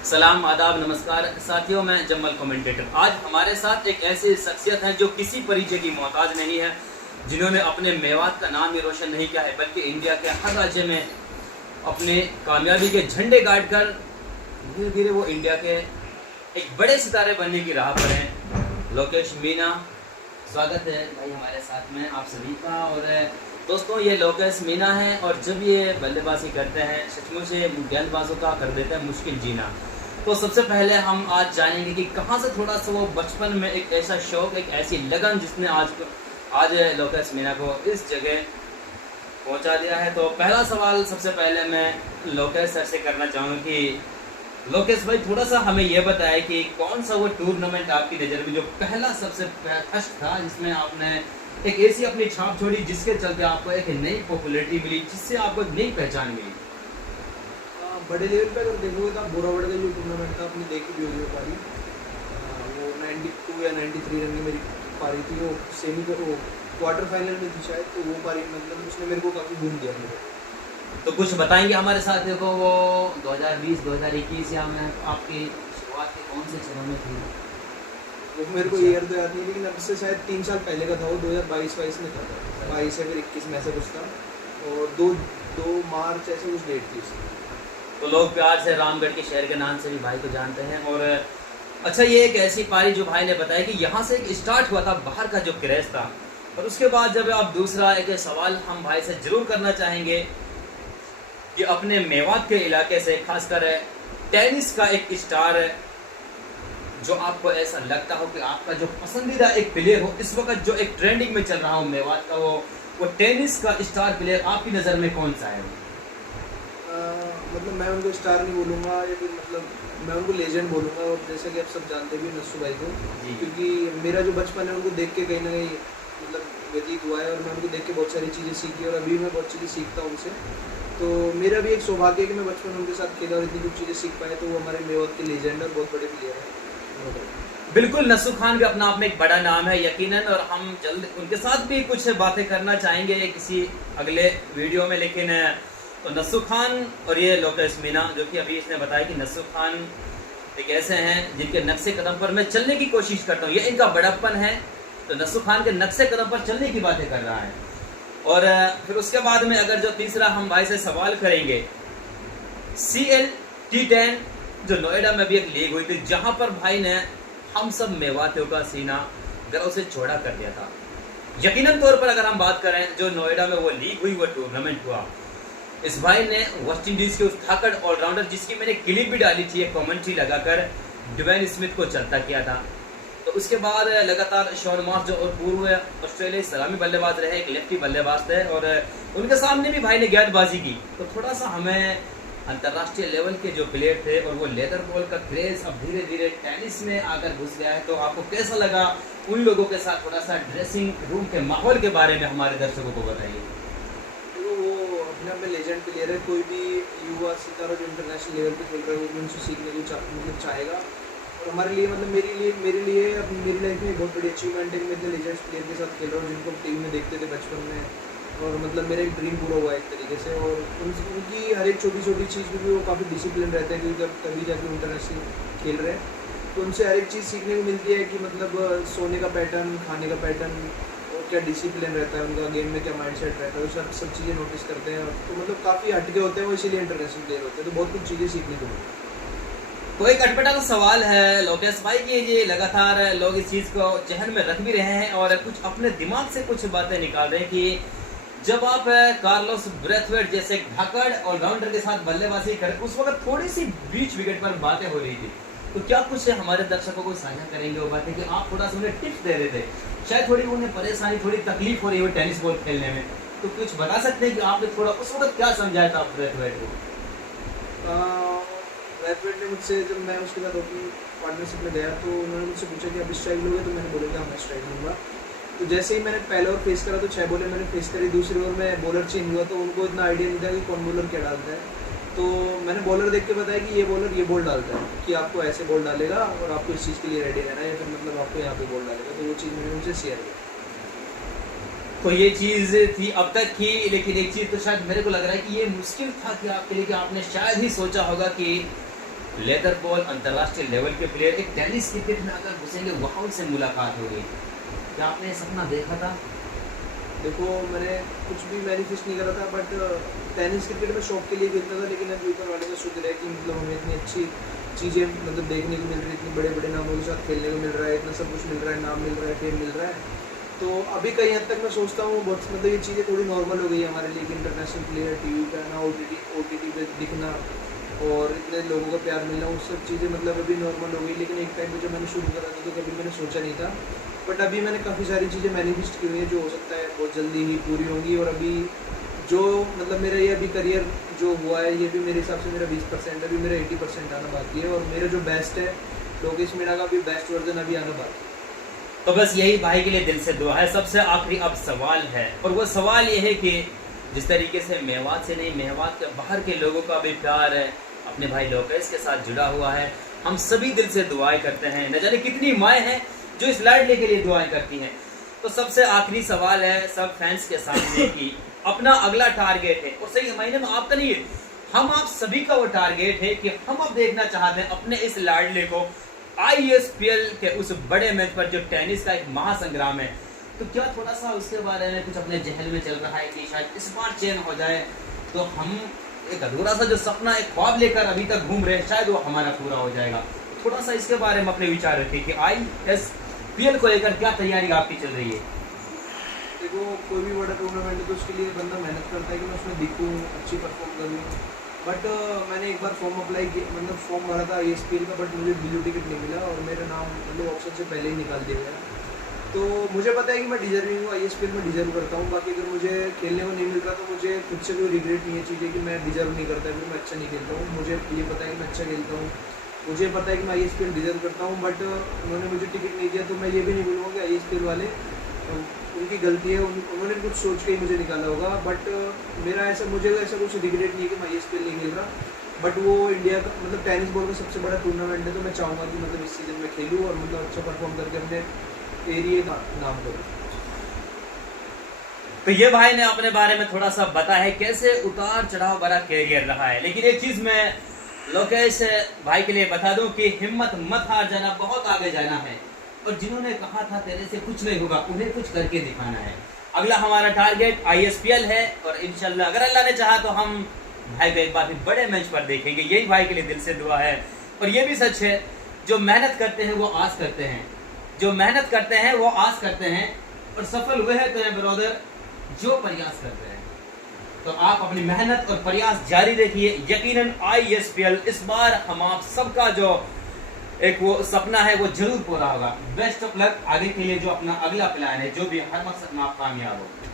सलाम, आदाब, नमस्कार साथियों, मैं जम्मल कमेंटेटर। आज हमारे साथ एक ऐसी शख्सियत है जो किसी परिचय की मोहताज नहीं है, जिन्होंने अपने मेवात का नाम ही रोशन नहीं किया है, बल्कि इंडिया के हर राज्य में अपने कामयाबी के झंडे गाड़ कर धीरे धीरे वो इंडिया के एक बड़े सितारे बनने की राह पर हैं। लोकेश मीना, स्वागत है भाई हमारे साथ में आप सभी का। और दोस्तों, ये लोकेश मीना है और जब ये बल्लेबाजी करते हैं सचमुच से गेंदबाजों का कर देते हैं मुश्किल जीना। तो सबसे पहले हम आज जानेंगे कि कहाँ से थोड़ा सा वो बचपन में एक ऐसा शौक, एक ऐसी लगन जिसने आज लोकेश मीना को इस जगह पहुंचा दिया है। तो पहला सवाल सबसे पहले मैं लोकेश सर से करना चाहूँगा कि लोकेश भाई थोड़ा सा हमें यह बताएं कि कौन सा वो टूर्नामेंट आपकी नज़र में जो पहला सबसे फर्स्ट था, जिसमें आपने एक ऐसी अपनी छाप छोड़ी जिसके चलते आपको एक नई पॉपुलैरिटी मिली, जिससे आपको एक नई पहचान मिली। बड़े लेवल पे अगर देखोगे तो बोरावड़ का जो टूर्नामेंट था अपनी देखी भी होगी वो पारी। वो 92 या 93 रन की मेरी पारी थी। वो सेमी को वो क्वार्टर फाइनल में थी शायद, तो वो पारी मतलब उसने मेरे को काफ़ी घूम दिया मेरे। तो कुछ बताएंगे हमारे साथ देखो वो 2020-2021 या में आपकी शुरुआत के कौन से चरणों में थी? वो मेरे को ईयर तो याद नहीं, लेकिन अब से शायद 3 साल पहले का था वो, 2022 में था, 22 या फिर 21 में ऐसा कुछ था। और 2 मार्च ऐसे कुछ डेट थी उसकी। तो लोग प्यार से रामगढ़ के शहर के नाम से भी भाई को जानते हैं। और अच्छा, ये एक ऐसी पारी जो भाई ने बताया कि यहाँ से एक स्टार्ट हुआ था बाहर का जो क्रेज था, और उसके बाद जब आप दूसरा एक सवाल हम भाई से जरूर करना चाहेंगे कि अपने मेवात के इलाके से खासकर टेनिस का एक स्टार जो आपको ऐसा लगता हो कि आपका जो पसंदीदा एक प्लेयर हो इस वक्त जो एक ट्रेंडिंग में चल रहा हो मेवात का, वो टेनिस का स्टार प्लेयर आपकी नज़र में कौन सा है? मतलब मैं उनको स्टार नहीं बोलूँगा, या फिर मतलब मैं उनको लेजेंड बोलूँगा। और जैसा कि आप सब जानते भी नस्सू भाई को, क्योंकि मेरा जो बचपन है उनको देख के कहीं ना कहीं मतलब व्यतीत हुआ है, और मैं उनको देख के बहुत सारी चीज़ें सीखी और अभी मैं बहुत चीज़ें सीखता हूँ उनसे। तो मेरा भी एक सौभाग्य है कि मैं बचपन में उनके साथ खेला और इतनी कुछ चीज़ें सीख पाए। तो वो हमारे मेवात के लेजेंड और बहुत बड़े प्लेयर हैं। बिल्कुल, नस्सू खान भी अपना आप में एक बड़ा नाम है यकीनन, और हम जल्द उनके साथ भी कुछ बातें करना चाहेंगे किसी अगले वीडियो में। लेकिन तो नस्सू खान और ये लोकेश मीना, जो कि अभी इसने बताया कि नस्सू खान एक ऐसे हैं जिनके नक्शे कदम पर मैं चलने की कोशिश करता हूँ, ये इनका बड़प्पन है। तो नस्सू खान के नक्शे कदम पर चलने की बातें कर रहा है। और फिर उसके बाद में अगर जो तीसरा हम भाई से सवाल करेंगे, CL T10 जो नोएडा में भी एक लीग हुई थी, जहां पर भाई ने हम सब मेवातियों का सीना गर्व से चौड़ा कर दिया था। यकीनन तौर पर अगर हम बात करें, जो नोएडा में वो लीग हुई, वो टूर्नामेंट हुआ, इस भाई ने वेस्ट इंडीज के उस थाकड़ ऑलराउंडर, जिसकी मैंने क्लिप भी डाली थी एक कमेंट्री लगाकर, डिवेन स्मिथ को चलता किया था। तो उसके बाद लगातार शॉन मार्श जो और पूर्व ऑस्ट्रेलियाई सलामी बल्लेबाज रहे, एक लेफ्टी बल्लेबाज थे, और उनके सामने भी भाई ने गेंदबाजी की। तो थोड़ा सा हमें अंतर्राष्ट्रीय लेवल के जो प्लेयर थे और वो लेदर बॉल का क्रेज अब धीरे धीरे टेनिस में आकर घुस गया है, तो आपको कैसा लगा उन लोगों के साथ? थोड़ा सा ड्रेसिंग रूम के माहौल के बारे में हमारे दर्शकों को बताइए। वो अपने आप में लेजेंड प्लेयर है। कोई भी युवा सितारा जो इंटरनेशनल लेवल पे खेल रहा है वो भी उनसे सीखने को मतलब चाहेगा। और हमारे लिए मतलब मेरे लिए मेरी लाइफ में बहुत बड़ी अचीवमेंट है कि मैं इतने लेजेंड्स प्लेयर के साथ खेल रहा हूँ, जिनको टीवी में देखते थे बचपन में। और मतलब मेरा एक ड्रीम पूरा हुआ एक तरीके से। और उनकी हर एक छोटी छोटी चीज़ में भी वो काफ़ी डिसिप्लिन रहते हैं, क्योंकि अब तभी जाके इंटरनेशनल खेल रहे हैं। तो उनसे हर एक चीज़ सीखने को मिलती है कि मतलब सोने का पैटर्न, खाने का पैटर्न, और क्या डिसिप्लिन रहता है उनका, गेम में क्या माइंडसेट रहता है, वो सब चीज़ें नोटिस करते हैं। तो मतलब काफ़ी हटके होते हैं वो, इसीलिए इंटरनेशनल प्लेयर होते हैं। तो बहुत कुछ चीज़ें सीखने को मिलती है। तो एक अटपटा सा सवाल है लोकेश भाई कि ये लगातार लोग इस चीज़ को जहन में रख भी रहे हैं और कुछ अपने दिमाग से कुछ बातें निकाल रहे हैं कि जब आप कार्लोस ब्रेथवेट जैसे धाकड़ ऑलराउंडर के साथ बल्लेबाजी करें, उस वक्त थोड़ी सी बीच विकेट पर बातें हो रही थी। तो क्या कुछ हमारे दर्शकों को साझा करेंगे वो बातें कि आप थोड़ा सा उन्हें टिप्स दे रहे थे, शायद थोड़ी उन्हें परेशानी, थोड़ी तकलीफ हो रही हो टेनिस बॉल खेलने में, तो कुछ बता सकते हैं कि आपने थोड़ा उस वक्त क्या समझाया था ब्रेथवेट को? ब्रेथवेट ने मुझसे, जब मैं उसके साथ अपनी पार्टनरशिप में गया, तो उन्होंने मुझसे पूछा कि आप स्ट्राइक लोगे, तो मैंने बोला कि हाँ मैं स्ट्राइक लूँगा। तो जैसे ही मैंने पहले ओवर फेस करा तो 6 बॉलें मैंने फेस करी। दूसरी ओवर में बॉलर चेंज हुआ, तो उनको इतना आइडिया नहीं था कि कौन बॉलर क्या डालता है। तो मैंने बॉलर देख के बताया कि ये बॉलर ये बॉल डालता है, कि आपको ऐसे बॉल डालेगा और आपको इस चीज़ के लिए रेडी रहना है, या फिर मतलब आपको यहाँ पे बॉल डालेगा। तो वो चीज़ मैंने उनसे शेयर की। तो ये चीज़ थी अब तक की, लेकिन एक चीज़ तो शायद मेरे को लग रहा है कि ये मुश्किल था कि आपके लिए, कि आपने शायद ही सोचा होगा कि लेदर बॉल अंतर्राष्ट्रीय लेवल के प्लेयर एक टेनिस क्रिकेट में अगर घुसेंगे वहाँ उनसे मुलाकात होगी। क्या आपने सपना देखा था? देखो मैंने कुछ भी मैनिफेस्ट नहीं करा था, बट टेनिस क्रिकेट में शौक के लिए खेलता था, लेकिन अभी ऊपर वाले का शुक्र है कि मतलब हमें इतनी अच्छी चीज़ें मतलब देखने को मिल रही है, इतने बड़े बड़े नामों के साथ खेलने को मिल रहा है, इतना सब कुछ मिल रहा है, नाम मिल रहा है, फेम मिल रहा है। तो अभी कई हद तक मैं सोचता हूँ बहुत मतलब ये चीज़ें थोड़ी नॉर्मल हो गई है हमारे लिए कि इंटरनेशनल प्लेयर टीवी पे आना, OTT पे दिखना और इतने लोगों का प्यार मिलना, वो सब चीज़ें मतलब अभी नॉर्मल हो गई। लेकिन एक टाइम पे जब मैंने शुरू करा था तो कभी मैंने सोचा नहीं था, बट अभी मैंने काफ़ी सारी चीज़ें मैनिफेस्ट की हुई हैं जो हो सकता है बहुत जल्दी ही पूरी होंगी। और अभी जो मतलब मेरा ये अभी करियर जो हुआ है ये भी मेरे हिसाब से मेरा 20% है, अभी मेरा 80% आना बाकी है, और मेरा जो बेस्ट है लोकेश मीणा का भी बेस्ट वर्जन अभी आना बाकी है। तो बस यही भाई के लिए दिल से दुआ है। सबसे आखिरी अब सवाल है, और वो सवाल ये है कि जिस तरीके से मेवात से नहीं मेवात के बाहर के लोगों का भी प्यार है अपने भाई लोकेश के साथ जुड़ा हुआ है, हम सभी दिल से दुआएं करते हैं। न जाने कितनी माएँ हैं जो इस लाडले के लिए दुआएं करती हैं। तो सबसे आखिरी सवाल है सब फैंस के सामने कि अपना अगला टारगेट है, और सही महीने में आपका नहीं है, हम आप सभी का वो टारगेट है कि हम अब देखना चाहते हैं अपने इस लाडले को ISPL के उस बड़े मैच पर जो टेनिस का एक महासंग्राम है। तो क्या थोड़ा सा उसके बारे में कुछ अपने जहन में चल रहा है कि शायद इस बार चेन हो जाए तो हम एक अधूरा सा जो सपना एक ख्वाब लेकर अभी तक घूम रहे हैं शायद वो हमारा पूरा हो जाएगा। थोड़ा सा इसके बारे में अपने विचार रखिए कि ISPL को लेकर क्या तैयारी आपकी चल रही है? देखो कोई भी बड़ा टूर्नामेंट है तो उसके लिए बंदा मेहनत करता है कि मैं उसमें दिखूँ, अच्छी परफॉर्म करूँ। बट मैंने एक बार फॉर्म अप्लाई किया, मतलब फॉर्म भरा था ISPL का, बट मुझे ब्लू टिकट नहीं मिला और मेरा नाम मतलब ऑप्शन से पहले ही निकाल दिया गया। तो मुझे पता है कि मैं डिजर्विंग हूँ, ISPL में डिजर्व करता हूँ। बाकी अगर मुझे खेलने को नहीं मिल रहा तो मुझे खुद से कोई रिग्रेट नहीं है चीज़ें कि मैं डिजर्व नहीं करता, फिर मैं अच्छा नहीं खेलता हूँ। मुझे ये पता है कि मैं अच्छा खेलता हूँ, मुझे पता है कि मैं ISPL डिजर्व करता हूँ। बट उन्होंने मुझे टिकट नहीं दिया तो मैं ये भी नहीं बोलूँगा कि ISPL वाले उनकी गलती है, उन्होंने कुछ सोच के ही मुझे निकाला होगा। बट मेरा ऐसा मुझे ऐसा कुछ रिग्रेट नहीं है कि मैं ISPL नहीं खेल रहा। बट वो इंडिया का मतलब टेनिस बॉल का सबसे बड़ा टूर्नामेंट है, तो मैं चाहूँगा कि मतलब इस सीज़न में खेलूँ और मतलब अच्छा परफॉर्म करके अपने एरिया का नाम करूँ। तो ये भाई ने अपने बारे में थोड़ा सा बताया है कैसे उतार चढ़ाव भरा कैरियर रहा है। लेकिन एक चीज़ मैं लोकेश भाई के लिए बता दूं कि हिम्मत मत हार जाना, बहुत आगे जाना है। और जिन्होंने कहा था तेरे से कुछ नहीं होगा, उन्हें कुछ करके दिखाना है। अगला हमारा टारगेट ISPL है, और इंशाल्लाह अगर अल्लाह ने चाहा तो हम भाई को एक बार बड़े मंच पर देखेंगे। यही भाई के लिए दिल से दुआ है। और ये भी सच है, जो मेहनत करते हैं वो आस करते हैं, जो मेहनत करते हैं वो आस करते हैं, और सफल हुए हैं तो हैं ब्रदर जो प्रयास करते हैं। तो आप अपनी मेहनत और प्रयास जारी रखिए, यकीनन ISPL इस बार हम आप सबका जो एक वो सपना है वो जरूर पूरा होगा। बेस्ट ऑफ लक आगे के लिए जो अपना अगला प्लान है, जो भी हर मकसद में आप कामयाब हो।